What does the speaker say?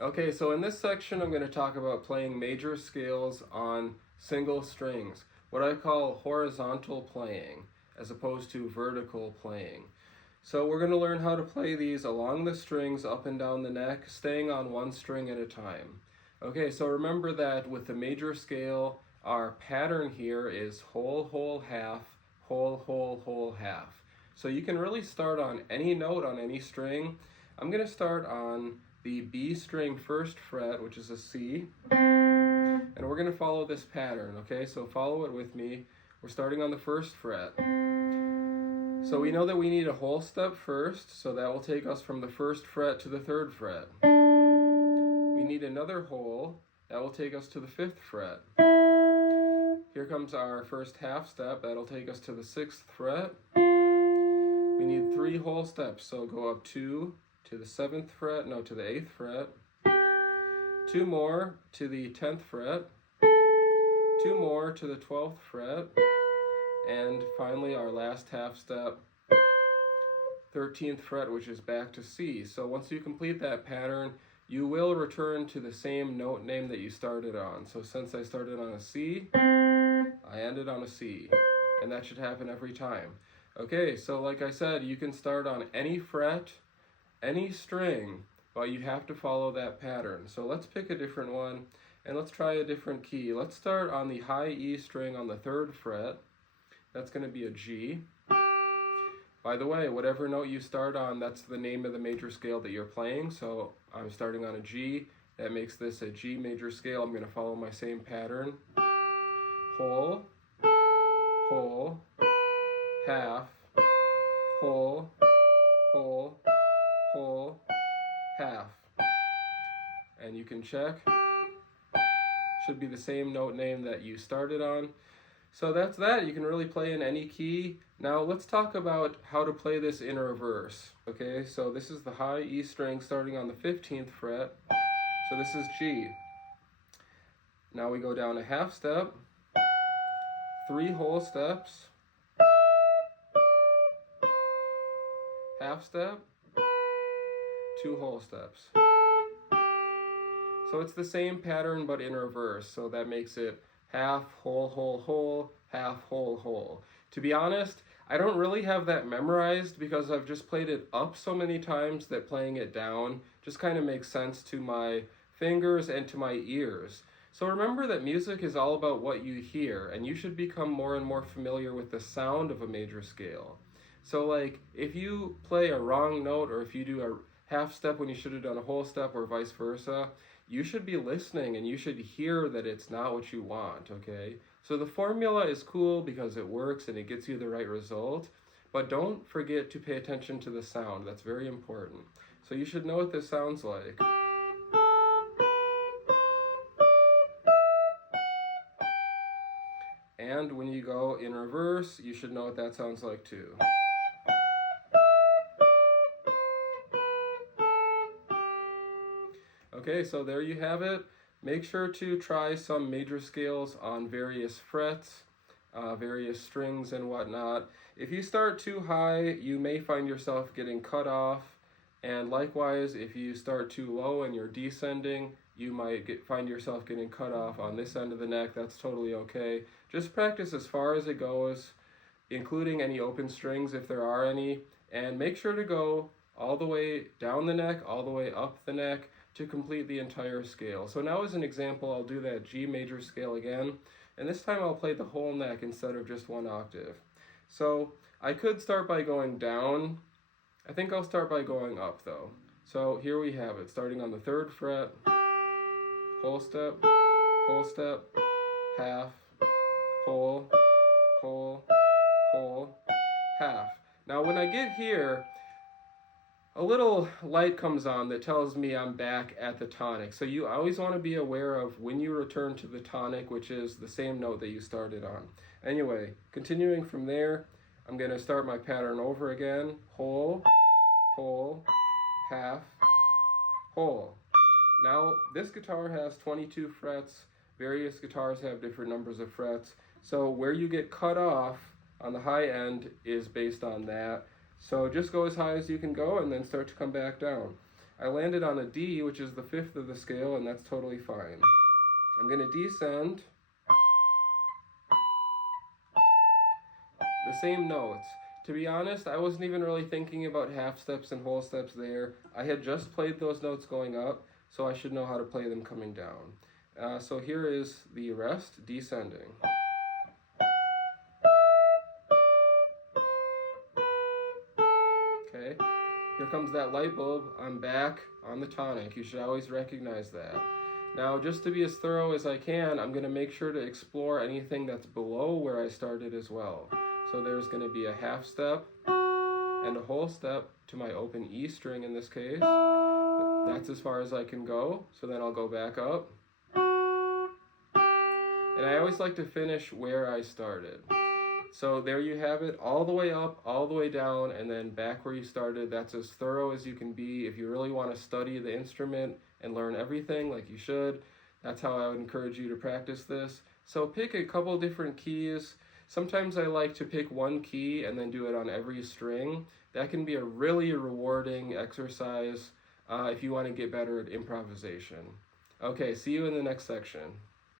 Okay, so in this section I'm going to talk about playing major scales on single strings, what I call horizontal playing as opposed to vertical playing. So we're going to learn how to play these along the strings up and down the neck, staying on one string at a time. Okay, so remember that with the major scale, our pattern here is whole, whole, half, whole, whole, whole, half. So you can really start on any note on any string. I'm going to start on the B string first fret, which is a C, and we're going to follow this pattern, okay? So follow it with me. We're starting on the first fret. So we know that we need a whole step first, so that will take us from the first fret to the third fret. We need another whole, that will take us to the fifth fret. Here comes our first half step, that'll take us to the sixth fret. We need 3 whole steps, so go up 2 to the 7th fret, no, to the 8th fret, 2 more to the 10th fret, 2 more to the 12th fret, and finally our last half step, 13th fret, which is back to C. So once you complete that pattern, you will return to the same note name that you started on. So since I started on a C, I ended on a C, and that should happen every time. Okay, so like I said, you can start on any fret, any string, but you have to follow that pattern. So let's pick a different one and let's try a different key. Let's start on the high E string on the 3rd fret. That's going to be a G. By the way, whatever note you start on, that's the name of the major scale that you're playing. So I'm starting on a G. That makes this a G major scale. I'm going to follow my same pattern. Whole, whole, half, whole, whole, whole, half. And you can check. Should be the same note name that you started on. So that's that. You can really play in any key. Now let's talk about how to play this in reverse. Okay, so this is the high E string starting on the 15th fret. So this is G. Now we go down a half step, 3 whole steps, half step, 2 whole steps. So it's the same pattern but in reverse, so that makes it half, whole, whole, whole, half, whole, whole. To be honest, I don't really have that memorized because I've just played it up so many times that playing it down just kind of makes sense to my fingers and to my ears. So remember that music is all about what you hear, and you should become more and more familiar with the sound of a major scale. So like, if you play a wrong note or if you do a half step when you should have done a whole step or vice versa, you should be listening and you should hear that it's not what you want, okay? So the formula is cool because it works and it gets you the right result, but don't forget to pay attention to the sound. That's very important. So you should know what this sounds like. And when you go in reverse, you should know what that sounds like too. Okay, so there you have it. Make sure to try some major scales on various frets, various strings and whatnot. If you start too high, you may find yourself getting cut off. And likewise, if you start too low and you're descending, you might find yourself getting cut off on this end of the neck. That's totally okay. Just practice as far as it goes, including any open strings if there are any. And make sure to go all the way down the neck, all the way up the neck, to complete the entire scale. So now as an example, I'll do that G major scale again, and this time I'll play the whole neck instead of just 1 octave. So I could start by going down. I think I'll start by going up though. So here we have it, starting on the 3rd fret, whole step, half, whole, whole, whole, half. Now when I get here, a little light comes on that tells me I'm back at the tonic. So you always want to be aware of when you return to the tonic, which is the same note that you started on. Anyway, continuing from there, I'm going to start my pattern over again. Whole, whole, half, whole. Now, this guitar has 22 frets. Various guitars have different numbers of frets. So where you get cut off on the high end is based on that. So just go as high as you can go and then start to come back down. I landed on a D, which is the 5th of the scale, and that's totally fine. I'm going to descend the same notes. To be honest, I wasn't even really thinking about half steps and whole steps there. I had just played those notes going up, so I should know how to play them coming down. So here is the rest, descending. Okay, here comes that light bulb. I'm back on the tonic. You should always recognize that. Now, just to be as thorough as I can, I'm going to make sure to explore anything that's below where I started as well. So there's going to be a half step and a whole step to my open E string in this case. That's as far as I can go. So then I'll go back up. And I always like to finish where I started. So there you have it, all the way up, all the way down, and then back where you started. That's as thorough as you can be. If you really want to study the instrument and learn everything like you should, that's how I would encourage you to practice this. So pick a couple different keys. Sometimes I like to pick one key and then do it on every string. That can be a really rewarding exercise if you want to get better at improvisation. Okay, see you in the next section.